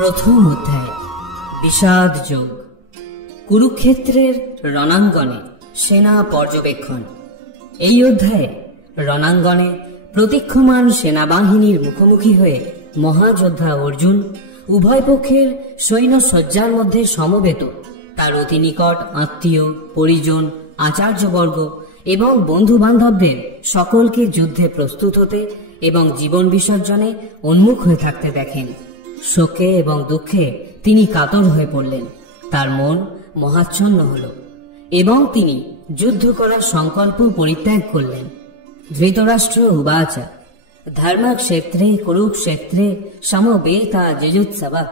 প্রথম অধ্যায় বিষাদ যোগ। কুরুক্ষেত্রের রণাঙ্গনে সেনা পর্যবেক্ষণ। এই অধ্যায়ে রণাঙ্গনে প্রতীক্ষমান সেনাবাহিনীর মুখোমুখি হয়ে মহাযোদ্ধা অর্জুন উভয় পক্ষের সৈন্য সজ্জার মধ্যে সমবেত তার অতি নিকট আত্মীয়, পরিজন, আচার্যবর্গ এবং বন্ধু বান্ধবদের সকলকে যুদ্ধে প্রস্তুত হতে এবং জীবন বিসর্জনে উন্মুখ হয়ে থাকতে দেখেন। শোকে এবং দুঃখে তিনি কাতর হয়ে পড়লেন। তার মন মহাচ্ছন্ন হল এবং তিনি যুদ্ধ করার সংকল্প পরিত্যাগ করলেন। ধৃতরাষ্ট্র উবাচ ধর্মক্ষেত্রে কুরুক্ষেত্রে সমবেতা যুযুৎসবা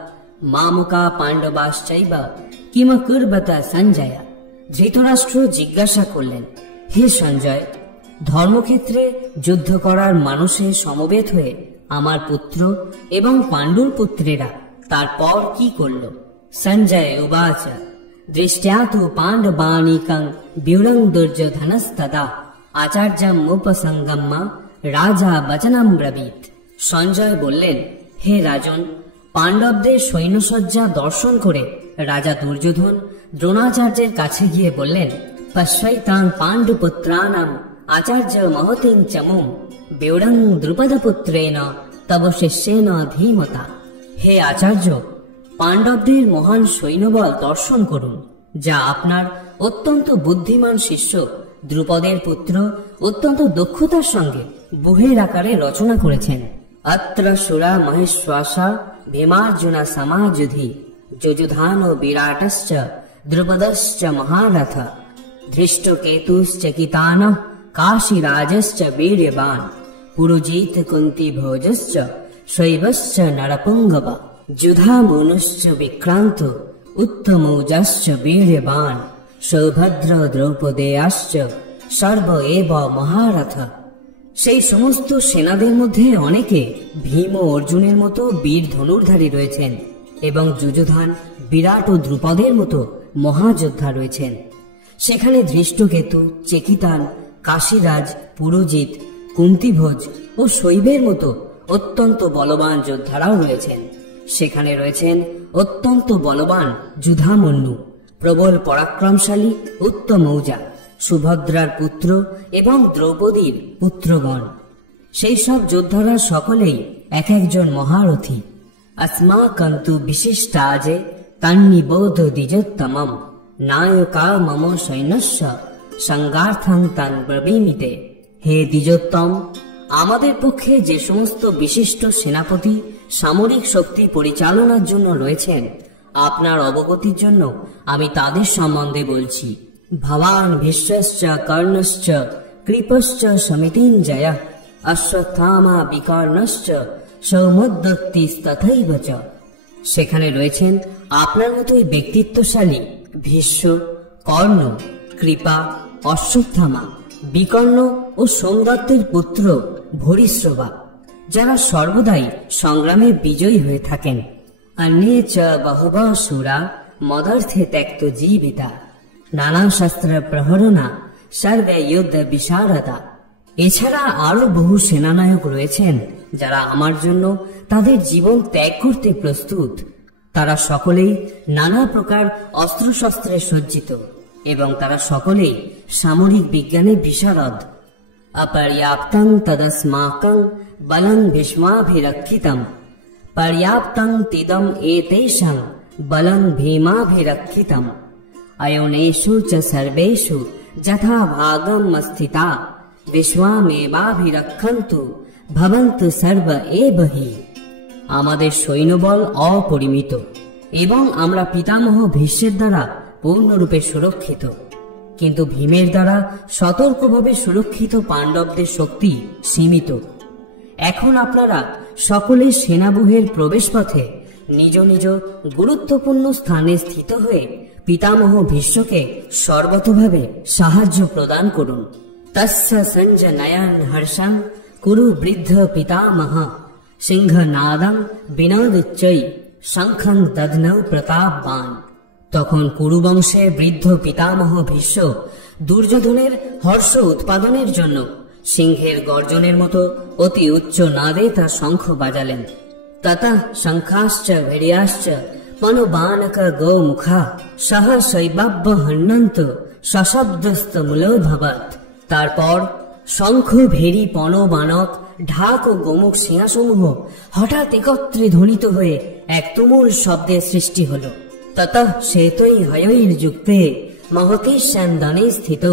মামুকা পাণ্ডবাশ্চৈব কিম কুর্বত সঞ্জয়। ধৃতরাষ্ট্র জিজ্ঞাসা করলেন, হে সঞ্জয়, ধর্মক্ষেত্রে যুদ্ধ করার মানুষের সমবেত হয়ে আমার পুত্র এবং পাণ্ডুর পুত্রেরা তারপর কি করল? সঞ্জয় উবাচ দৃষ্ট্যা তু পাণ্ডবানীকং ব্যুরং দুর্যোধনস্তদা আচার্যমুপসঙ্গম্য রাজা বচনম ব্রবীত। সঞ্জয় বললেন, হে রাজন, পাণ্ডবদের সৈন্যসজ্জা দর্শন করে রাজা দুর্যোধন দ্রোণাচার্যের কাছে গিয়ে বললেন, পশ্যৈতাং পাণ্ডুপুত্রানাম আচার্য মহতিং চমুম ব্যুরং দ্রুপদপুত্রেণ তব শিষ্যেন ধীমতা। হে আচার্য, পাণ্ডবদের মহান সৈন্যবল দর্শন করুন, যা আপনার অত্যন্ত বুদ্ধিমান শিষ্য দ্রুপদের পুত্র অত্যন্ত দক্ষতার সঙ্গে বুহের আকারে রচনা করেছেন। অত্র সুরা মহেশ্বাসা ভীমার্জুনা সমাযুধি যুযুধান বিরাটশ্চ দ্রুপদশ্চ মহারথ ধৃষ্টকেতুশ্চকিতান কাশীরাজশ্চ বীর্যবান পুরুজিত কুন্তি ভোজশ্চ শৈবশ্চ নরপুঙ্গব যুধামনুশ্চ বিক্রান্ত উত্তমৌজশ্চ বীর্যবান সৌভদ্র দ্রৌপদেয়াশ্চ সর্ব এব মহারথ। সেই সমস্ত সেনাদের মধ্যে অনেকে ভীম ও অর্জুনের মতো বীর ধনুর্ধারী রয়েছেন এবং যুযুধান, বিরাট ও দ্রুপদের মতো মহাযোদ্ধা রয়েছেন। সেখানে ধৃষ্টকেতু, চেকিতান, কাশীরাজ, পুরোজিত, কুন্তিভোজ ও শৈবের মতো অত্যন্ত বলবান যোদ্ধারাও রয়েছেন। সেখানে রয়েছেন অত্যন্ত বলবান যুধামন্যু, প্রবল পরাক্রমশালী উত্তমৌজা, সুভদ্রার পুত্র এবং দ্রৌপদীর পুত্রগণ। সেই সব যোদ্ধারা সকলেই এক একজন মহারথী। अस्माकन्तु विशिष्टाजे तन्निबोध द्विजोत्तमम् नायका मम सैन्यस्य संगार्थं तान् ब्रवीमिते। হে দ্বিজোত্তম, আমাদের পক্ষে যে সমস্ত বিশিষ্ট সেনাপতি সামরিক শক্তি পরিচালনার জন্য রয়েছেন, আপনার অবগতির জন্য আমি তাদের সম্বন্ধে বলছি। ভবান ভীষ্মশ্চ কর্ণশ্চ কৃপশ্চ সমিতিঞ্জয়ঃ অশ্বত্থামা বিকর্ণশ্চ সৌমদ্দত্তিস্তথৈব চ। সেখানে রয়েছেন আপনার মতোই ব্যক্তিত্বশালী ভীষ্ম, কর্ণ, কৃপা, অশ্বত্থামা, বিকর্ণ ও সোমদত্তের পুত্র ভরিশ্রবা, যারা সর্বদাই সংগ্রামে বিজয়ী হয়ে থাকেন। অন্যে চ বহুবা সুরা মদর্থে ত্যক্ত জীবিতা নানা শাস্ত্র প্রহরণা সর্বে যুদ্ধ বিশারদা। এছাড়া আরো বহু সেনানায়ক রয়েছেন যারা আমার জন্য তাদের জীবন ত্যাগ করতে প্রস্তুত। তারা সকলেই নানা প্রকার অস্ত্রশস্ত্রে সজ্জিত এবং তারা সকলেই সামরিক বিজ্ঞানে বিশারদ। অপর্যাপ্তং তদস্মাকং বলং ভীষ্মাভিরক্ষিতম পর্যাপ্তং তিদম এতেষাং বলং ভীমাভিরক্ষিতম অয়নেষু চ সর্বেষু যথা ভাগম স্থিতা বিশ্বমেবাভিরক্ষন্তু ভবন্তু সর্ব এবহি। আমাদের সৈন্যবল অপরিমিত এবং আমরা পিতামহ ভীষ্মের দ্বারা পূর্ণরূপে সুরক্ষিত, কিন্তু ভীমের দ্বারা সতর্কভাবে সুরক্ষিত পাণ্ডবদের শক্তি সীমিত। এখন আপনারা সকলে সেনাবুহের প্রবেশপথে নিজ নিজ গুরুত্বপূর্ণ স্থানে স্থিত হয়ে পিতামহ ভীষ্মকে সর্বতভাবে সাহায্য প্রদান করুন। তস্য সঞ্জনয়ন হর্ষং কুরু বৃদ্ধ পিতামহ সিংহনাদং বিনোদচ্চৈ শঙ্খং দধ্নৌ প্রতাপবান। তখন কুরুবংশের বৃদ্ধ পিতামহ ভীষ্ম দুর্যোধনের হর্ষ উৎপাদনের জন্য সিংহের গর্জনের মতো অতি উচ্চ নাদে তার শঙ্খ বাজালেন। ततः शंखाश्च वीर्याश्च पनुबानक गोमुखा सह शैबाब्य हन्नন্ত সশব্দস্তমূলভবৎ। তারপর শঙ্খ, ভেরি, পণবানক, ঢাক ও গোমুখ সিংহাসমূহ হঠাৎ একত্রে ধ্বনিত হয়ে এক তুমুল শব্দের সৃষ্টি হল। ততঃ শ্বেতৈ হয়ৈর্যুক্তে মহতি স্যান্দনে স্থিত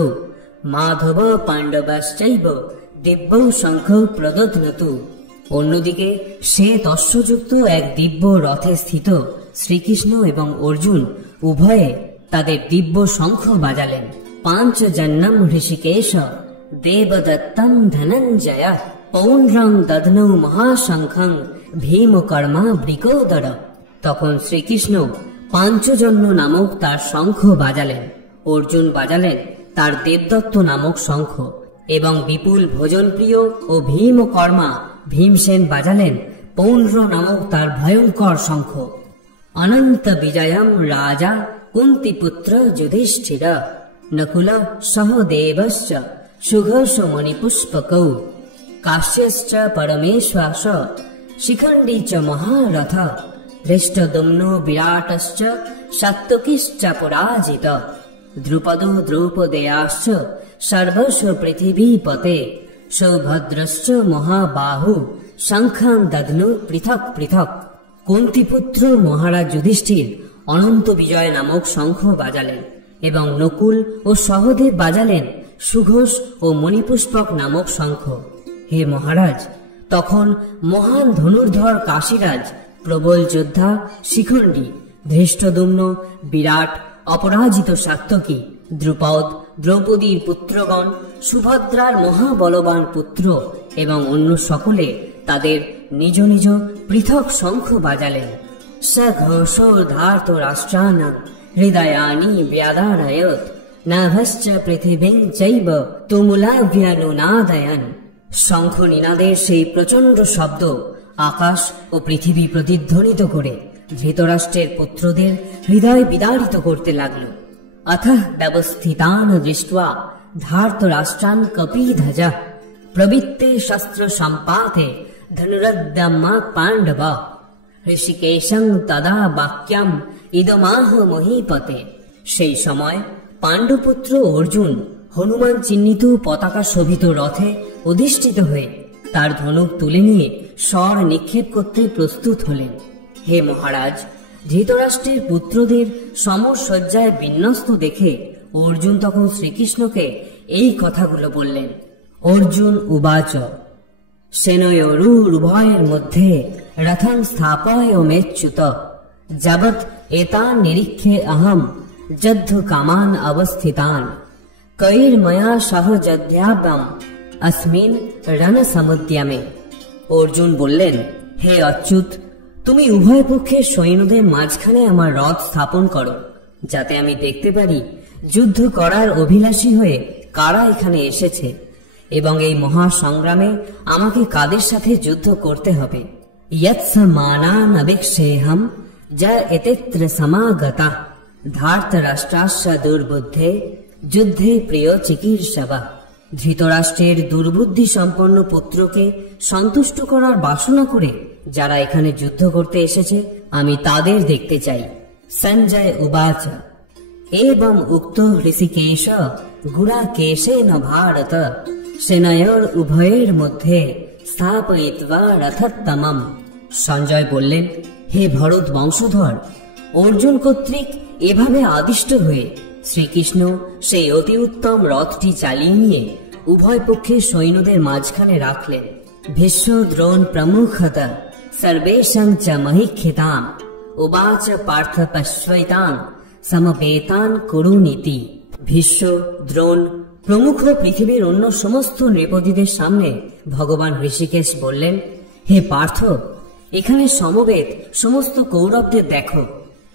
মাধব পাণ্ডবাশ্চৈব দিব্যৌ শঙ্খ প্রদধ্নতু। অন্যদিকে শ্বেত অশ্বযুক্ত এক দিব্য রথে স্থিত শ্রীকৃষ্ণ এবং অর্জুন উভয়ে তাদের দিব্য শঙ্খ বাজালেন। পাঞ্চজন্যম হৃষিকেশ দেবদত্তম ধনঞ্জয় পৌণ্ড্রং দধ্নৌ মহাশঙ্খং ভীমকর্মা বৃকোদর। তখন শ্রীকৃষ্ণ পাঞ্চজন্য নামক তার শঙ্খ বাজালেন, অর্জুন বাজালেন তার দেবদত্ত নামক শঙ্খ, এবং বিপুল ভোজনপ্রিয় ও ভীমকর্মা ভীমসেন বাজালেন পৌণ্ড্র নামক তার ভয়ঙ্কর শঙ্খ। অনন্ত বিজয়ম রাজা কুন্তিপুত্র যুধিষ্ঠির নকুল সহদেবশ্চ সুঘোষ মণিপুষ্পকৌ কাশ্যশ্চ পরমেশ্বাস শিখণ্ডী চ মহারথ ধৃষ্টদ্যুম্নো বিরাটশ্চ সাত্ত্বিকশ্চ পরাজিত দ্রুপদো দ্রৌপদেয়াশ্চ সর্বস্ব পৃথিবীপতে সৌভদ্রশ্চ মহাবাহু শঙ্খান দধ্নু পৃথক পৃথক। কুন্তিপুত্র মহারাজ যুধিষ্ঠির অনন্ত বিজয় নামক শঙ্খ বাজালেন এবং নকুল ও সহদেব বাজালেন সুঘোষ ও মণিপুষ্পক নামক শঙ্খ। হে মহারাজ, তখন মহান ধনুর্ধর কাশীরাজ, প্রবল যোদ্ধা শিখণ্ডী, ধৃষ্টদ্যুম্ন, বিরাট, অপরাজিত সাত্ত্বকী, দ্রুপদ, দ্রৌপদীর পুত্রগণ, সুভদ্রার মহাবলবান পুত্র এবং অন্য সকলে তাদের নিজ নিজ পৃথক শঙ্খ বাজালেন। সঘোষোর্ধার্ত রাষ্ট্রানাং হৃদয়ানি ব্যাদারয়ত নাভশ্চ পৃথিবীং চৈব তুমুলাভ্যনুনাদয়ন। শঙ্খ নিনাদের সেই প্রচন্ড শব্দ আকাশ ও পৃথিবী প্রতিধ্বনিত করে ধৃতরাষ্ট্রের পুত্রদের হৃদয় বিদারিত করতে লাগল। अथः व्यवस्थितान् दृष्ट्वा धार्तराष्ट्रान् कपीध्वजः प्रवृत्ते शस्त्र सम्पाते धनुरद्यमा पाण्डव ऋषिकेशं तदा वाक्यम् इदमाह महीपते। সেই সময় পাণ্ডুপুত্র অর্জুন হনুমান চিহ্নিত পতাকা শোভিত রথে অধিষ্ঠিত হয়ে তার ধনুক তুলে নিয়ে স্বর নিক্ষেপ করতে প্রস্তুত হলেন। হে মহারাজ, ধৃতরাষ্ট্রের পুত্রদের সমরসজ্জায় বিন্যস্ত দেখে অর্জুন তখন শ্রীকৃষ্ণকে এই কথাগুলো বললেন। অর্জুন উবাচ সেনয়োরুভয়ের মধ্যে রথং স্থাপয় মেচ্যুত যাবৎ এতান নিরীক্ষে অহম যদ্ধ কামান অবস্থিতান কৈর্ময়া সহ যদ্যাব্যম अस्मिन् রণসমুদ্যমে। অর্জুন বললেন, হে অচ্যুত, তুমি উভয় পক্ষের সৈন্যদের মাঝখানে আমার রথ স্থাপন করো, যাতে আমি দেখতে পারি যুদ্ধ করার অভিলাষী হয়ে কারা এখানে এসেছে এবং এই মহাসংগ্রামে আমাকে কাদের সাথে যুদ্ধ করতে হবে। ইয়ৎস মানান অবিক্ষেহম যা এতেত্র সমাগতা ধার্তরাষ্ট্রাস্য দুর্বুদ্ধে যুদ্ধে প্রিয় চিকিৎসবা। ধৃতরাষ্ট্রের দুর্বুদ্ধি সম্পন্ন পুত্রকে সন্তুষ্ট করার বাসনা করে যারা এখানে যুদ্ধ করতে এসেছে আমি তাদের দেখতে চাই। সঞ্জয় উবাচ এবং উক্ত হৃষিকেশ গুড়াকেশেন ভারত সেনয়োর উভয়ের মধ্যে স্থাপয়িত্বা রথোত্তমম। সঞ্জয় বললেন, হে ভরত বংশধর, অর্জুন কর্তৃক এভাবে আদিষ্ট হয়ে শ্রীকৃষ্ণ সেই অতি উত্তম রথটি চালিয়ে নিয়ে উভয় পক্ষের সৈন্যদের মাঝখানে রাখলেন। ভীষ্ম দ্রোণ প্রমুখত সর্বেষাং চ মহিক্ষিতাম উবাচ পার্থ পশ্বৈতান সমবেতান কুরুনীতি। ভীষ্ম, দ্রোণ প্রমুখ পৃথিবীর অন্য সমস্ত নৃপতিদের সামনে ভগবান ঋষিকেশ বললেন, হে পার্থ, এখানে সমবেত সমস্ত কৌরবদের দেখো।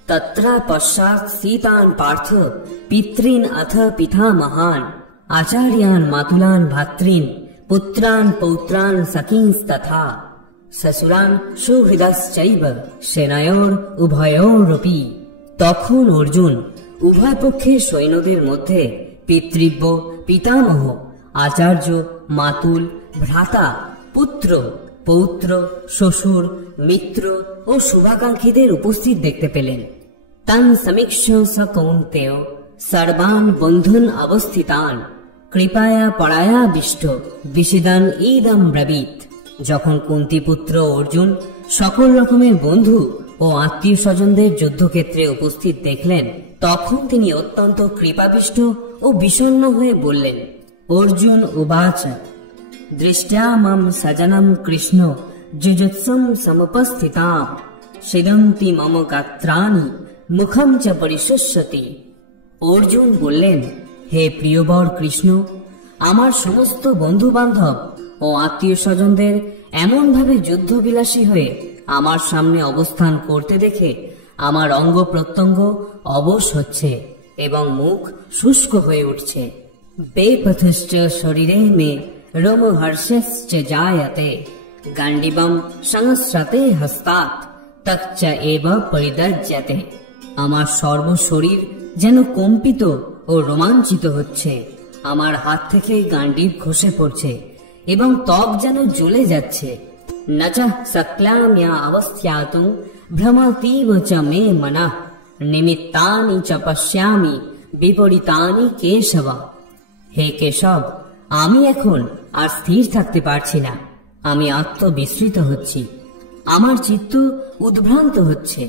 তত্র পশ্চাৎ সীতান পার্থ পিতৃন অথ পিতামহান আচার্যান মাতুলান ভাতৃন পুত্রান পৌত্রান সখীংস্তথা শ্বশুরান সুহৃদাশ্চৈব সেনয়োর উভয়োরপি। তখন অর্জুন উভয় পক্ষের সৈন্যদের মধ্যে পিতৃব্য, পিতামহ, আচার্য, মাতুল, ভ্রাতা, পুত্র, পৌত্র, শ্বশুর, মিত্র ও শুভাকাঙ্ক্ষীদের উপস্থিত দেখতে পেলেন। তান সমীক্ষ স কৌন্তেয় সর্বান বন্ধুন অবস্থিতান কৃপায়া পরায়াবিষ্ট বিশিদান ঈদম ব্রবীত। যখন কুন্তিপুত্র অর্জুন সকল রকমের বন্ধু ও আত্মীয় স্বজনদের যুদ্ধক্ষেত্রে উপস্থিত দেখলেন, তখন তিনি অত্যন্ত কৃপাবিষ্ট ও বিষণ্ণ হয়ে বললেন, অর্জুন উবাচ দৃষ্টা মম সজনম কৃষ্ণ যুজুৎসুম সমুপস্থিতাম সিদন্তি মম গাত্রাণি মুখম চ পরিশুষ্যতি। অর্জুন বললেন, হে প্রিয়বর কৃষ্ণ, আমার সমস্ত বন্ধু বান্ধব ও আত্মীয় স্বজনদের এমন ভাবে যুদ্ধবিলাসী হয়ে আমার সামনে অবস্থান করতে দেখে আমার অঙ্গ প্রত্যঙ্গ অবশ হচ্ছে এবং মুখ শুষ্ক হয়ে উঠছে। বেপথশ্চ শরীরে মে রোমহর্ষশ্চ জায়তে গান্ডিবম সংস্রতে হস্তাৎ তচ্চ এব পরিদজ্যতে। আমার সর্বশরীর যেন কম্পিত ও রোমাঞ্চিত হচ্ছে, আমার হাত থেকে গান্ডিব খসে পড়ছে এবং ত্বক যেন জ্বলে যাচ্ছে। নচ সক্লাম্যা অবস্থাতুং ভ্রমতীব চ মে মনঃ নিমিত্তানি চ পশ্যামি বিপরীতানি কেশব। হে কেশব, আমি এখন আর স্থির থাকতে পারছি না, আমি আত্মবিস্মৃত হচ্ছি, আমার চিত্ত উদ্ভ্রান্ত হচ্ছে।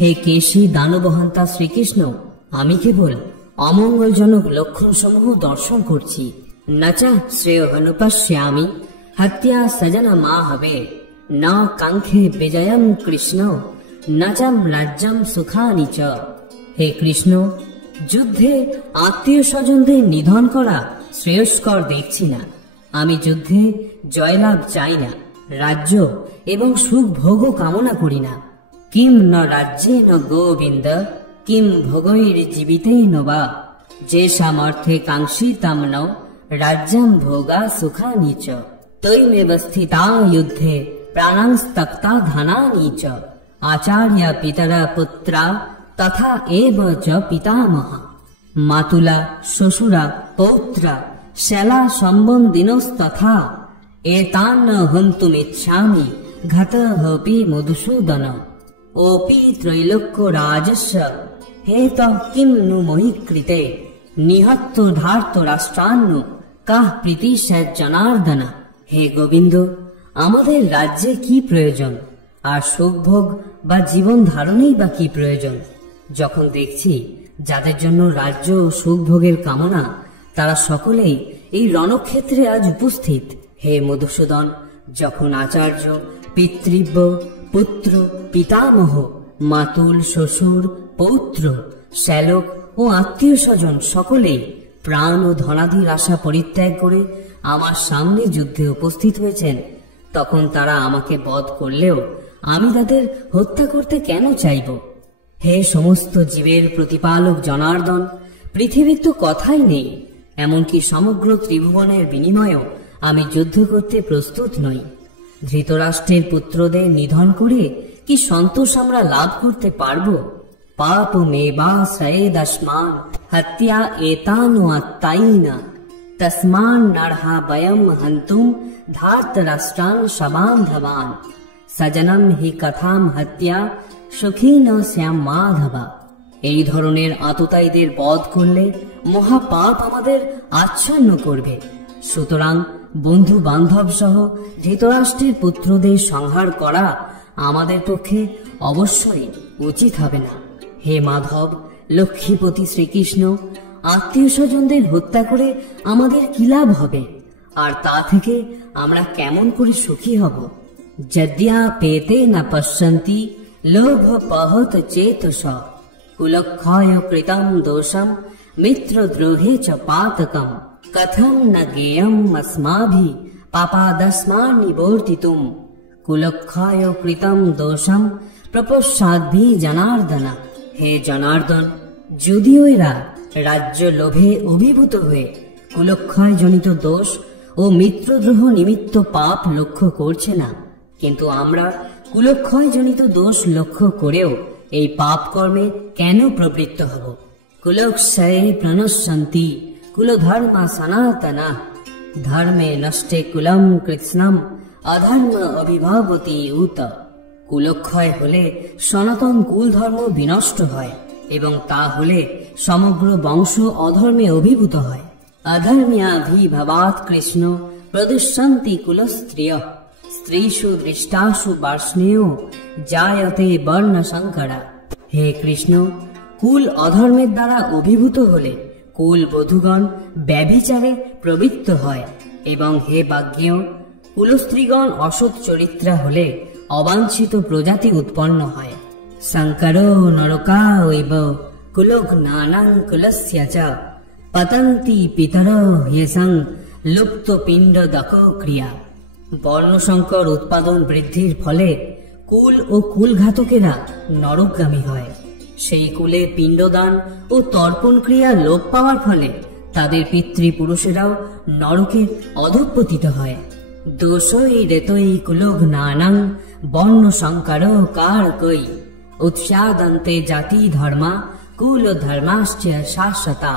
হে কেশী দানবহন্তা শ্রীকৃষ্ণ, আমি কেবল অমঙ্গলজনক লক্ষণসমূহ দর্শন করছি। নচা শ্রেয়োনুপশ্যামি হত্যা সজন মা হবে ন কাঙ্ক্ষে বিজয়ম কৃষ্ণ নচম রাজ্যম সুখানি চ। হে কৃষ্ণ, যুদ্ধে আত্মীয় স্বজনদের নিধন করা শ্রেয়স্কর দেখছি না। আমি যুদ্ধে জয়লাভ চাই না, রাজ্য এবং সুখ ভোগও কামনা করি না। কিম ন রাজ্যে ন গোবিন্দ কিম ভোগৈর জীবিতেন বা যে সামর্থ্যে কাঙ্ক্ষিতাম ন রাজ্যম ভোগা সুখানি চ। তৈমেব স্থিতা যুদ্ধে প্রাণাংস্তক্তা ধনানি চ আচার্য পিতরা পুত্রা তথা এব চ পিতামহ। মাতুলা, শ্বশুরা, পৌত্রা, শ্যালা সম্বন্ধিনস্তথা এতান হন্তুমিচ্ছামি ঘতঃপি মধুসূদন। ওপি ত্রৈলোক্য রাজস্য হেত কিম নু মহি কৃতে নিহত্য ধার্ত রাষ্ট্রান্ন কাহ প্রীতি জনার্দন। হে গোবিন্দ, আমাদের রাজ্যে কি প্রয়োজন, আর সুখভোগ বা জীবন ধারণেই বা কি প্রয়োজন, যখন দেখছি যাদের জন্য রাজ্য ও সুখভোগের কামনা তারা সকলেই এই রণক্ষেত্রে আজ উপস্থিত। হে মধুসূদন, যখন আচার্য, পিতৃব্য, পুত্র, পিতামহ, মাতুল, শ্বশুর, পৌত্র, শ্যালক ও আত্মীয় স্বজন সকলেই প্রাণ ও ধনাদির আশা পরিত্যাগ করে আমার সামনে যুদ্ধে উপস্থিত হয়েছেন, তখন তারা আমাকে বধ করলেও আমি তাদের হত্যা করতে কেন চাইব? হে সমস্ত জীবের প্রতিপালক জনার্দন, পৃথিবীর তো কথাই নেই, এমনকি সমগ্র ত্রিভুবনের বিনিময়েও আমি যুদ্ধ করতে প্রস্তুত নই। ধৃতরাষ্ট্রের পুত্রদের নিধন করে কি সন্তোষ আমরা লাভ করতে পারব? পাপ মেবাশ্রয়েদস্মান হত্যা এতানো আত্মাইনা তস্মান নরহা বয়ম হন্তুম ধার্ত রাষ্ট্রান সবান্ধবান সজনম হি কথাম হত্যা সুখী ন শ্যাম মাধবা। এই ধরনের আততায়ীদের বধ করলে মহাপাপ আমাদের আচ্ছন্ন করবে। সুতরাং বন্ধু বান্ধব সহ ধৃতরাষ্ট্রের পুত্রদের সংহার করা আমাদের পক্ষে অবশ্যই উচিত হবে না। হে মাধব, লক্ষ্মীপতি শ্রীকৃষ্ণ, আত্মীয় স্বজনদের হত্যা করে আমাদের কি লাভ হবে, আর তা থেকে আমরা কেমন করে সুখী হব? যদ্যা পেতে না পশ্যন্তি লোভ পহত চেতস কুলক্ষয় কৃতম দোষম মিত্রদ্রোহে চ পাতকম কথম ন জ্ঞেয়ম अस्माभि পাপাদস্মান নিবর্তিতুম কুলক্ষয় কৃতম দোষম প্রপশ্চাদ্ভি জনার্দন। হে জনার্দন, যদিও এরা রাজ্য লোভে অভিভূত হয়ে কুলক্ষয় জনিত দোষ ও মিত্রদ্রোহ নিমিত্ত পাপ লক্ষ্য করছে না, কিন্তু আমরা কুলক্ষয় জনিত দোষ লক্ষ্য করেও এই পাপ কর্মে কেন প্রবৃত্ত হব? কুলক্ষয়ে প্রণশ্যন্তি কুলধর্মা সনাতনা ধর্মে নষ্টে কুলম কৃৎস্নম অধর্ম অভিভাবতি উত। কুলক্ষয় হলে সনাতন কুল ধর্ম বিনষ্ট হয় এবং তা হলে সমগ্র বংশ অধর্মে অভিভূত হয়। অধর্ম্যাভিভবাৎ কৃষ্ণ প্রদুষ্যন্তি কুলস্ত্রিয়ঃ স্ত্রীষু দৃষ্টাসু বার্ষ্ণেয় জায়তে বর্ণ সংকরা। হে কৃষ্ণ, কুল অধর্মের দ্বারা অভিভূত হলে কুল বধূগণ ব্যভিচারে প্রবৃত্ত হয় এবং হে বাগ্যেয়, কুলস্ত্রীগণ অসৎ চরিত্রা হলে অবাঞ্ছিত প্রজাতি উৎপন্ন হয়। সংকরো নরকায়ৈব কুলঘ্নানাং কুলস্য চ পতন্তি পিতরো হ্যসং লুপ্ত পিণ্ডদক ক্রিয়া। বর্ণসংকর উৎপাদন বৃদ্ধির ফলে কুল ও কুলঘাতকেরা নরকগামী হয়। সেই কুলে পিণ্ডদান ও তর্পণ ক্রিয়া লোপ পাওয়ার ফলে তাদের পিতৃপুরুষেরাও নরকে অধঃপতিত হয়। দোষই রেতই কুলঘ্নানাং বর্ণ সংকর কারকৈ উৎসাদন্তে জাতি ধর্মা কুল ধর্মাশ্চ শাশ্বতা।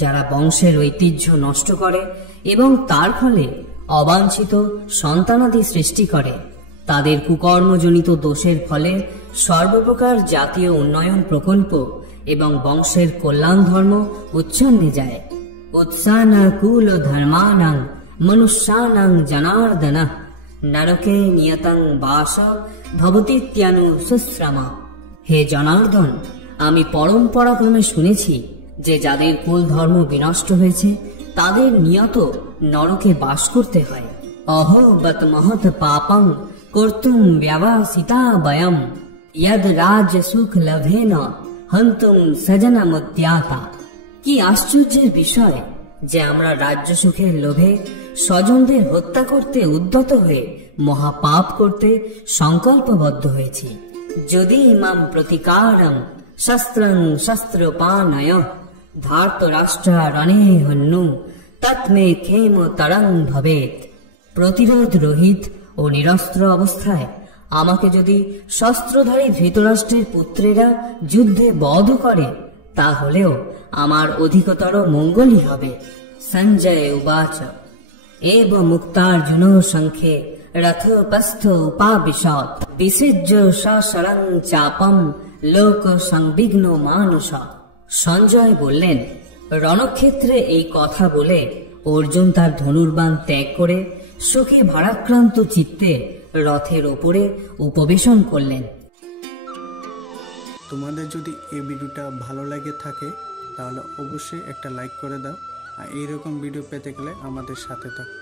যারা বংশের ঐতিহ্য নষ্ট করে এবং তার ফলে অবাঞ্ছিত সন্তানাদি সৃষ্টি করে, তাদের কুকর্মজনিত দোষের ফলে সর্বপ্রকার জাতীয় উন্নয়ন প্রকল্প এবং বংশের কল্যাণ ধর্ম উচ্ছন্নে যায়। উৎসানা কুল ধর্মানাং মনুষ্যানাং জনার্দন নরকে নিয়তং বাস ভবতীত্যানু সুশ্রামা। হে জনার্দন, আমি পরম্পরাক্রমে শুনেছি যে যাদের কুল ধর্ম বিনষ্ট হয়েছে তাদের নিয়ত নরকে বাস করতে হয়। অহোবত মহৎ পাপং কর্তুম ব্যবসিতা বয়ম ইয়দ রাজ্য সুখ লভেন হন্তুম সজনমুদ্যাতা। কি আশ্চর্যের বিষয় যে আমরা রাজ্য সুখের লোভে স্বজনদের হত্যা করতে উদ্যত হয়ে মহাপাপ করতে সংকল্পবদ্ধ হয়েছি। যদি ইমাম প্রতিকারং শস্ত্রং শস্ত্রপানয় ধার্তরাষ্ট্ররণে হন্যু তৎমে ক্ষেম তরং ভবেত। প্রতিরোধ রহিত ও নিরস্ত্র অবস্থায় আমাকে যদি শস্ত্রধারী ধৃতরাষ্ট্রের পুত্রেরা যুদ্ধে বধ করে, তাহলেও আমার অধিকতর মঙ্গলই হবে। সঞ্জয় উবাচ এব মুক্তার্জুন সংখ্যে রথোপস্থ উপাবিশৎ বিসৃজ্য সশরং চাপম লোক সংবিঘ্ন মানস। সঞ্জয় বললেন, রণক্ষেত্রে এই কথা বলে অর্জুন তার ধনুর্বাণ ত্যাগ করে শোকে ভারাক্রান্ত চিত্তে রথের ওপরে উপবেশন করলেন। তোমাদের যদি এই ভিডিওটা ভালো লাগে থাকে তাহলে অবশ্যই একটা লাইক করে দাও, আর এইরকম ভিডিও পেতে গেলে আমাদের সাথে থাকো।